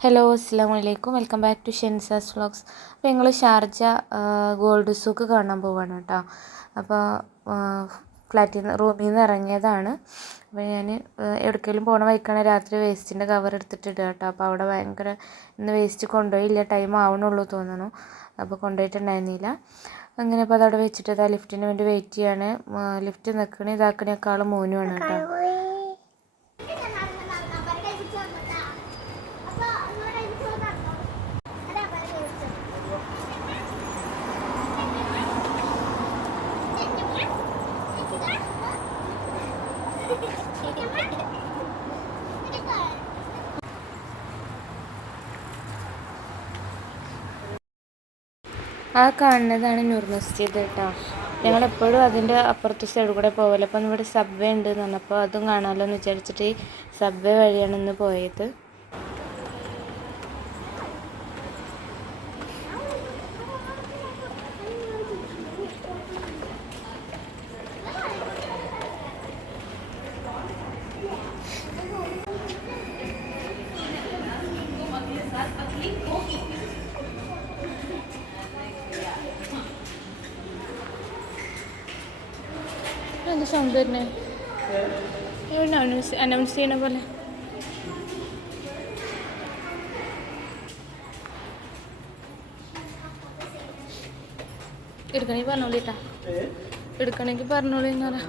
Hello അസ്സാം വലൈക്കും welcome back to ഷെൻസാസ് വ്ളോഗ്സ് അപ്പോൾ ഞങ്ങൾ ഷാർജ ഗോൾഡ് സൂക്ക് കാണാൻ പോവാണ് കേട്ടോ അപ്പോൾ ഫ്ലാറ്റിൽ നിന്ന് റൂമിൽ നിന്ന് ഇറങ്ങിയതാണ്. അപ്പോൾ ഞാൻ എവിടേക്കെങ്കിലും പോണ വഴിക്കാണ് രാത്രി വേസ്റ്റിന്റെ കവർ എടുത്തിട്ട് ഇടുക കേട്ടോ അപ്പോൾ അവിടെ ഭയങ്കര ഇന്ന് വേസ്റ്റ് കൊണ്ടുപോയില്ല. ടൈം ആവണുള്ളൂ തോന്നുന്നു. അപ്പോൾ കൊണ്ടുപോയിട്ടുണ്ടായിരുന്നില്ല. അങ്ങനെ അപ്പോൾ അതവിടെ വെച്ചിട്ട് ലിഫ്റ്റിന് വേണ്ടി വെയിറ്റ് ചെയ്യാണ്. ലിഫ്റ്റ് നിൽക്കണേ ഇതാക്കണേക്കാളും മോനുമാണ് കേട്ടോ ആ കാണുന്നതാണ് നൂർ മസ്ജിദ് കേട്ടോ. ഞങ്ങളെപ്പോഴും അതിന്റെ അപ്പുറത്തെ സൈഡ് കൂടെ പോകല്ലോ അപ്പം ഇവിടെ സബ്വേ ഉണ്ട് എന്ന് പറഞ്ഞപ്പോൾ അതും കാണാമല്ലോ എന്ന് വിചാരിച്ചിട്ട് സബ്വേ വഴിയാണ് ഇന്ന് പോയത് എന്ത് സൗണ്ട് തന്നെ അനൗൺസ് അനൗൺസ് ചെയ്യണ പോലെ. എടുക്കണേ പറഞ്ഞോളിട്ടാ എടുക്കണമെങ്കിൽ പറഞ്ഞോളി എന്ന് പറയാം.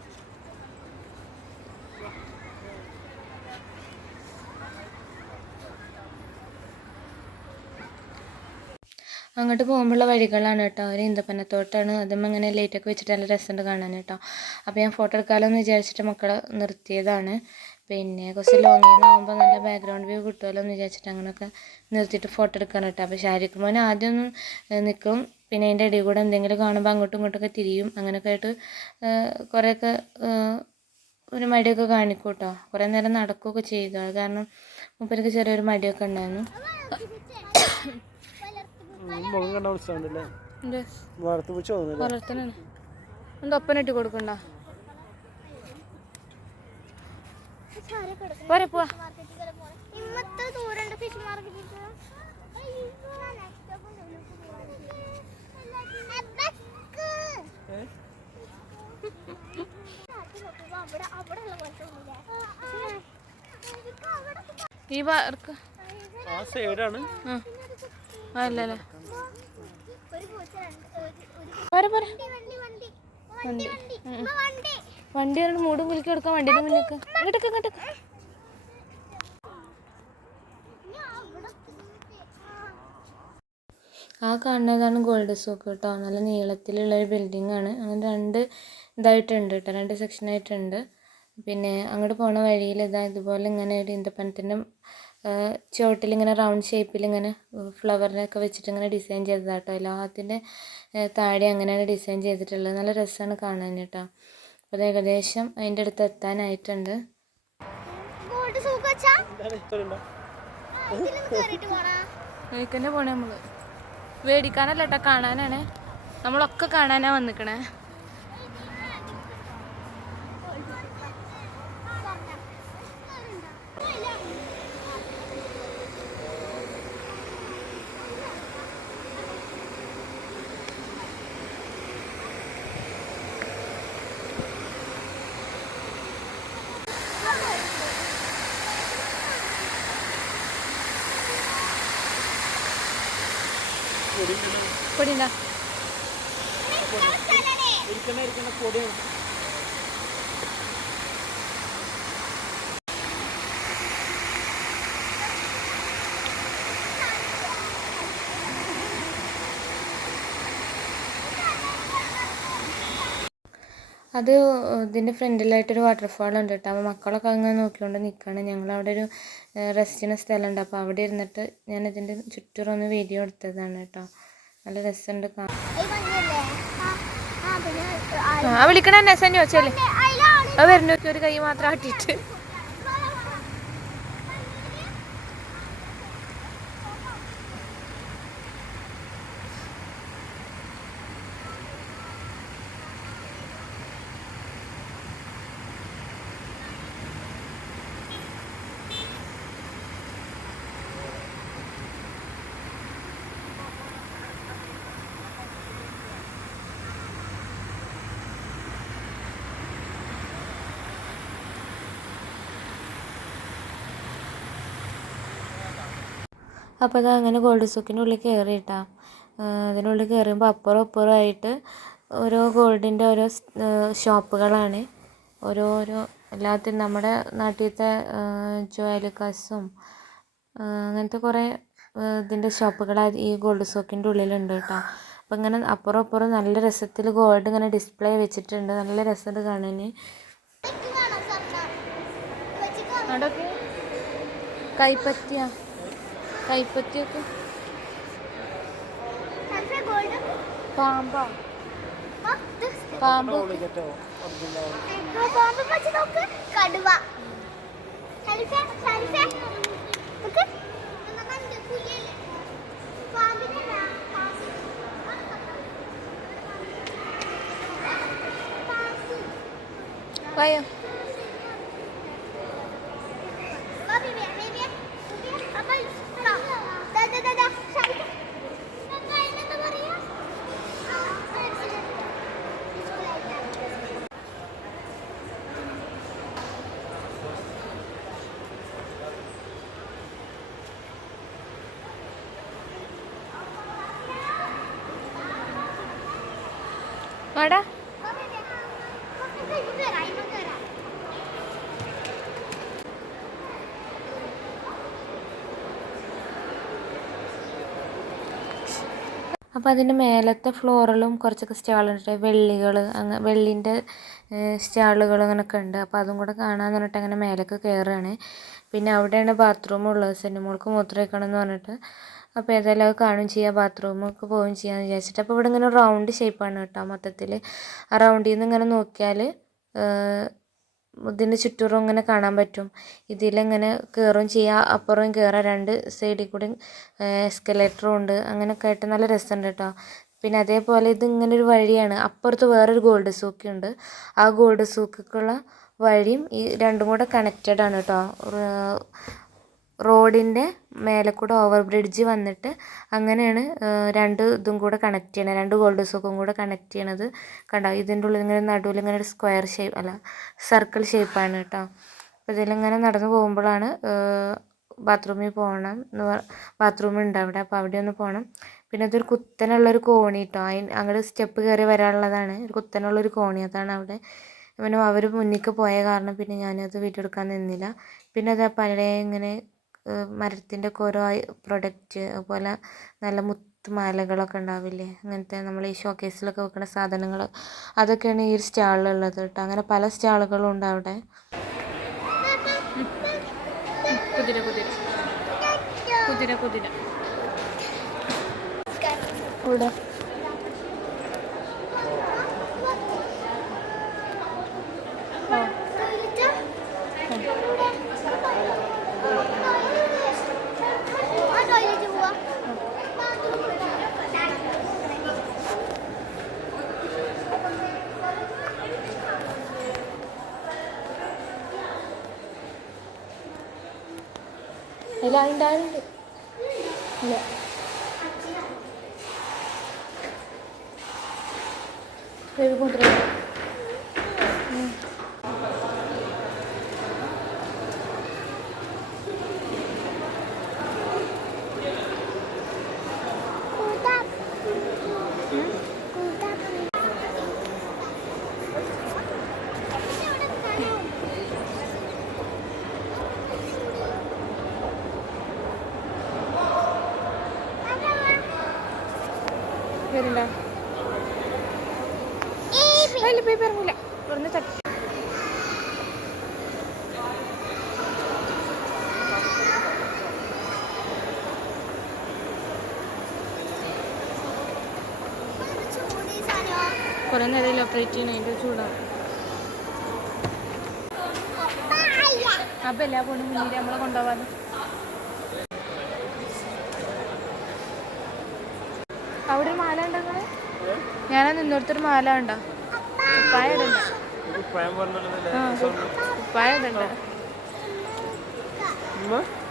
അങ്ങോട്ട് പോകുമ്പോഴുള്ള വഴികളാണ് കേട്ടോ. ഒരു ഈന്തപ്പനത്തോട്ടാണ് അതും അങ്ങനെ ലൈറ്റൊക്കെ വെച്ചിട്ട് നല്ല രസമുണ്ട് കാണാൻ കേട്ടോ. അപ്പോൾ ഞാൻ ഫോട്ടോ എടുക്കാമല്ലോ എന്ന് വിചാരിച്ചിട്ട് മക്കളെ നിർത്തിയതാണ്. പിന്നെ കുറച്ച് ലോങ്ങിൽ നിന്നാകുമ്പോൾ നല്ല ബാക്ക്ഗ്രൗണ്ട് വ്യൂ കിട്ടുമല്ലോ എന്ന് വിചാരിച്ചിട്ട് അങ്ങനെയൊക്കെ നിർത്തിയിട്ട് ഫോട്ടോ എടുക്കാൻ കേട്ടോ. അപ്പോൾ ഷാരിഖ് മോൻ ആദ്യം ഒന്ന് നിൽക്കും പിന്നെ അതിന്റെ ഇടയിൽ കൂടെ എന്തെങ്കിലും കാണുമ്പോൾ അങ്ങോട്ടും ഇങ്ങോട്ടൊക്കെ തിരിയും. അങ്ങനെയൊക്കെ ആയിട്ട് കുറേയൊക്കെ ഒരു മടിയൊക്കെ കാണിക്കും കേട്ടോ. കുറേ നേരം നടക്കുകയൊക്കെ ചെയ്തു. കാരണം മുപ്പനൊക്കെ ചെറിയൊരു മടിയൊക്കെ ഉണ്ടായിരുന്നു. മുഖം കണ്ട മനസ്സിലാവുന്നില്ലേ വളർത്തു പൂച്ച വെച്ച് തോന്നുന്നില്ല വളർത്തനാണ് എന്താ ഒപ്പനിട്ട് കൊടുക്കണ്ട? പോരെ പോവാ. ഇമ്മത്തെ ദൂരണ്ട് ഫിഷ് മാർക്കറ്റിൽ അവിടെ അവിടെ ഉള്ള കുഴപ്പമൊന്നുമില്ല ഈ പാർക്ക് ആ സൈഡാണ്. ആ. പോരെ പോരെ. വണ്ടി വണ്ടി വണ്ടി. വണ്ടി ഉമ്മ വണ്ടി. വണ്ടി പറഞ്ഞിട്ട് മൂടും കുലുക്കി എടുക്കാൻ വണ്ടിയുടെ മുന്നിലേക്ക് ഇങ്ങോട്ടേക്ക് ഇങ്ങോട്ടേക്ക്. ആ. കാണുന്നതാണ് ഗോൾഡ് സോക്ക് കേട്ടോ. നല്ല നീളത്തിലുള്ള ഒരു ബിൽഡിംഗ് ആണ്. അങ്ങനെ രണ്ട് ഇതായിട്ടുണ്ട് കേട്ടോ. രണ്ട് സെക്ഷനായിട്ടുണ്ട് പിന്നെ അങ്ങോട്ട് പോണ വഴിയിൽ ഇതാ ഇതുപോലെ ഇങ്ങനെ ഒരു ഈന്തപ്പനത്തിന്റെ ചുവട്ടിൽ ഇങ്ങനെ റൗണ്ട് ഷേപ്പിൽ ഇങ്ങനെ ഫ്ലവറിനൊക്കെ വെച്ചിട്ട് ഇങ്ങനെ ഡിസൈൻ ചെയ്തതാണ് കേട്ടോ എല്ലാത്തിന്റെ താടി അങ്ങനെയാണ് ഡിസൈൻ ചെയ്തിട്ടുള്ളത്. നല്ല രസമാണ് കാണാൻ കേട്ടോ. അപ്പോൾ അത് ഏകദേശം അതിന്റെ അടുത്ത് എത്താനായിട്ടുണ്ട്. പോണാ. നമ്മൾ മേടിക്കാനല്ല കേട്ടോ കാണാനാണ്. നമ്മളൊക്കെ കാണാനാണ് വന്നിക്കണേ. പൊടിണ്ടാ ഇരിക്കണ അത് ഇതിന്റെ ഫ്രണ്ടിലായിട്ടൊരു വാട്ടർഫാൾ ഉണ്ട് കേട്ടോ അപ്പോൾ മക്കളൊക്കെ അങ്ങനെ നോക്കിക്കൊണ്ട് നിൽക്കുകയാണ് ഞങ്ങളവിടെ ഒരു റെസ്റ്റ് ചെയ്യുന്ന സ്ഥലമുണ്ട്. അപ്പോൾ അവിടെ ഇരുന്നിട്ട് ഞാൻ ഇതിന്റെ ചുറ്റുറൊന്ന് വീഡിയോ എടുത്തതാണ് കേട്ടോ നല്ല രസമുണ്ട് ആ ആ ആ- ആ വിളിക്കണ എന്നെ ചോദിച്ചല്ലേ അതിലാണ് അത് വരുന്ന ഒരു കൈ മാത്രം ആട്ടിയിട്ട്. അപ്പോൾ അത് അങ്ങനെ ഗോൾഡ് സൂക്കിന്റെ ഉള്ളിൽ കയറി കേട്ടോ അതിനുള്ളിൽ കയറുമ്പോൾ അപ്പുറം അപ്പുറം ആയിട്ട് ഓരോ ഗോൾഡിന്റെ ഓരോ ഷോപ്പുകളാണ്. ഓരോരോ എല്ലാത്തിനും നമ്മുടെ നാട്ടിലത്തെ ജുവലിക്കാസും അങ്ങനത്തെ കുറേ ഇതിന്റെ ഷോപ്പുകൾ ഈ ഗോൾഡ് സോക്കിന്റെ ഉള്ളിലുണ്ട് കേട്ടോ. അപ്പോൾ ഇങ്ങനെ അപ്പുറം അപ്പുറം നല്ല രസത്തിൽ ഗോൾഡ് ഇങ്ങനെ ഡിസ്പ്ലേ വെച്ചിട്ടുണ്ട്. നല്ല രസമുണ്ട് കാണാൻ എനിക്ക് ഗോൾഡ് പാമ്പാ? പാമ്പ്? കടുവ. ഷരിഫേ, അപ്പോൾ അതിന്റെ മേലത്തെ ഫ്ലോറിലും കുറച്ചൊക്കെ സ്റ്റാളുണ്ട് വെള്ളികൾ അങ്ങ് വെള്ളിന്റെ സ്റ്റാളുകൾ അങ്ങനെയൊക്കെ ഉണ്ട്. അപ്പോൾ അതും കൂടെ കാണാമെന്ന് പറഞ്ഞിട്ട് അങ്ങനെ മേലേക്ക് കയറുകയാണ് പിന്നെ അവിടെയാണ് ബാത്റൂം ഉള്ളത്. സിനിമകൾക്ക് മൂത്രം ഒഴിക്കണം എന്ന് പറഞ്ഞിട്ട്. അപ്പോൾ ഏതായാലും അത് കാണുകയും ചെയ്യാം. ബാത്റൂമൊക്കെ പോവുകയും ചെയ്യാമെന്ന് വിചാരിച്ചിട്ട്. അപ്പോൾ ഇവിടെ ഇങ്ങനെ റൗണ്ട് ഷേപ്പാണ് കേട്ടോ മൊത്തത്തിൽ ആ റൗണ്ടിൽ നിന്ന് ഇങ്ങനെ നോക്കിയാൽ ഇതിന്റെ ചുറ്റുറും ഇങ്ങനെ കാണാൻ പറ്റും. ഇതിലിങ്ങനെ കയറുകയും ചെയ്യാം. അപ്പുറവും കയറാം രണ്ട് സൈഡിൽ കൂടി എസ്കലേറ്ററും ഉണ്ട്. അങ്ങനെയൊക്കെ ആയിട്ട് നല്ല രസമുണ്ട് കേട്ടോ. പിന്നെ അതേപോലെ ഇത് ഇങ്ങനെ ഒരു വഴിയാണ്. അപ്പുറത്ത് വേറൊരു ഗോൾഡ് സൂക്കി ഉണ്ട്. ആ ഗോൾഡ് സൂക്കുള്ള വഴിയും ഈ രണ്ടും കൂടെ കണക്റ്റഡ് ആണ് കേട്ടോ. റോഡിന്റെ മേലെ കൂടെ ഓവർ ബ്രിഡ്ജ് വന്നിട്ട് അങ്ങനെയാണ് രണ്ട് ഇതും കൂടെ കണക്ട് ചെയ്യണത്. രണ്ട് ഗോൾഡ് സോക്കും കൂടെ കണക്ട് ചെയ്യണത്. കണ്ടോ? ഇതിന്റെ ഉള്ളിൽ ഇങ്ങനെ നടുവിൽ ഇങ്ങനെ ഒരു സ്ക്വയർ ഷേപ്പ് അല്ല സർക്കിൾ ഷേപ്പാണ് കേട്ടോ. അപ്പോൾ ഇതിലിങ്ങനെ നടന്നു പോകുമ്പോഴാണ് ബാത്റൂമിൽ പോകണം എന്ന് ബാത്റൂം ഉണ്ട് അവിടെ. അപ്പോൾ അവിടെ ഒന്ന് പോകണം. പിന്നെ അതൊരു കുത്തനുള്ളൊരു കോണി കേട്ടോ. അതിന് അങ്ങോട്ട് സ്റ്റെപ്പ് കയറി വരാനുള്ളതാണ്. ഒരു കുത്തനുള്ളൊരു കോണി അതാണ് അവിടെ. പിന്നെ അവർ മുന്നിലേക്ക് പോയ കാരണം പിന്നെ ഞാനത് വീഡിയോ എടുക്കാൻ നിന്നില്ല. പിന്നെ അത് പഴയ ഇങ്ങനെ മരത്തിന്റെ ഒക്കെ ഓരോ പ്രൊഡക്റ്റ് അതുപോലെ നല്ല മുത്തുമാലകളൊക്കെ ഉണ്ടാവില്ലേ? അങ്ങനത്തെ നമ്മൾ ഈ ഷോക്കേസിലൊക്കെ വെക്കുന്ന സാധനങ്ങൾ അതൊക്കെയാണ് ഈ ഒരു സ്റ്റാളിലുള്ളത് കേട്ടോ. അങ്ങനെ പല സ്റ്റാളുകളും ഉണ്ട് അവിടെ. കുതിര കുതിര. കുതിര കുതിര ഇവിടെ ആ ടോയ്ലറ്റ് പോവാ അതിൽ അതിന്റെ ആളുണ്ട് ഇല്ല കുതിര കൂട്ടാം കൂട്ടാം വരുന്നുണ്ടോ ഈ കുറേ നേരം ഓപ്പറേറ്റ് ചെയ്യണം അതിന്റെ ചൂടാണ്. അപ്പം എല്ലാ പോണും മുന്നിൽ നമ്മളെ കൊണ്ടുപോകാതെ അവിടെ ഒരു മാല ഉണ്ടെങ്കിൽ ഞാൻ നിന്നോടത്തൊരു മാല ഉണ്ടോ? ഉപ്പായ ഇടണ്ട ഉപ്പായ ഇടണ്ട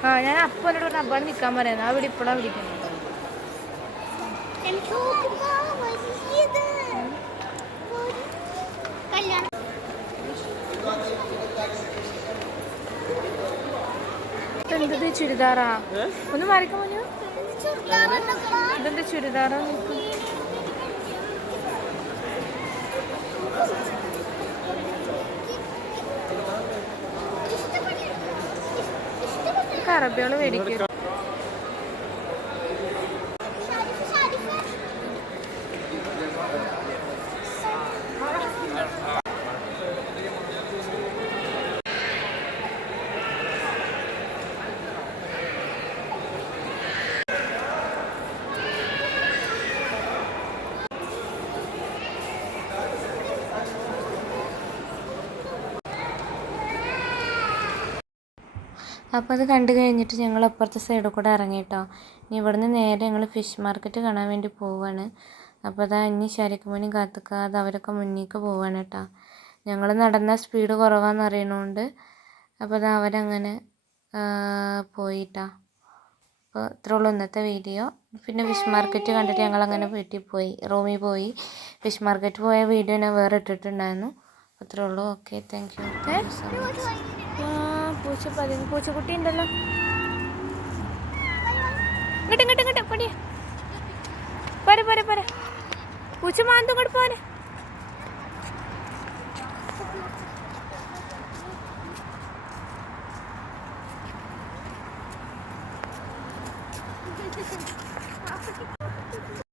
ആ ഞാൻ അപ്പനോട് അബ്ബാൻ നിൽക്കാൻ പറയുന്നത് ആ ഇപ്പോഴാണ് വിളിക്കുന്നത്. ഇതെന്തത് ചുരിദാറാ? ഒന്ന് വരയ്ക്കാൻ പറഞ്ഞു ഇതെന്താ ചുരിദാറാ? കറബികൾ മേടിക്കും അപ്പോൾ അത് കണ്ടു കഴിഞ്ഞിട്ട് ഞങ്ങൾ അപ്പുറത്തെ സൈഡിൽ കൂടെ ഇറങ്ങി കേട്ടോ ഇനി ഇവിടുന്ന് നേരെ ഞങ്ങൾ ഫിഷ് മാർക്കറ്റ് കാണാൻ വേണ്ടി പോവാണ്. അപ്പോൾ അതാ ഇനി ശരിക്കുമണി കാത്തുക്കാതെ അവരൊക്കെ മുന്നേക്ക് പോവാണ് കേട്ടോ. ഞങ്ങൾ നടന്ന സ്പീഡ് കുറവാന്ന് അറിയണോണ്ട് അപ്പോൾ അതാ അവരങ്ങനെ പോയിട്ടാ. അപ്പോൾ ഇത്രേ ഉള്ളൂ ഇന്നത്തെ വീഡിയോ പിന്നെ ഫിഷ് മാർക്കറ്റ് കണ്ടിട്ട് ഞങ്ങളങ്ങനെ വീട്ടിൽ പോയി റൂമിൽ പോയി. ഫിഷ് മാർക്കറ്റ് പോയ വീഡിയോ ഞാൻ വേറെ ഇട്ടിട്ടുണ്ടായിരുന്നു. അത്രേ ഉള്ളൂ. ഓക്കെ താങ്ക് യു പൂച്ച പതിന് പൂച്ചക്കുട്ടി ഉണ്ടല്ലോ. ഇങ്ങോട്ട് ഇങ്ങോട്ട് ഇങ്ങോട്ട് പടിയ. പോരെ പോരെ പോരെ പൂച്ച മാന്തും കൂടെ പോരെ.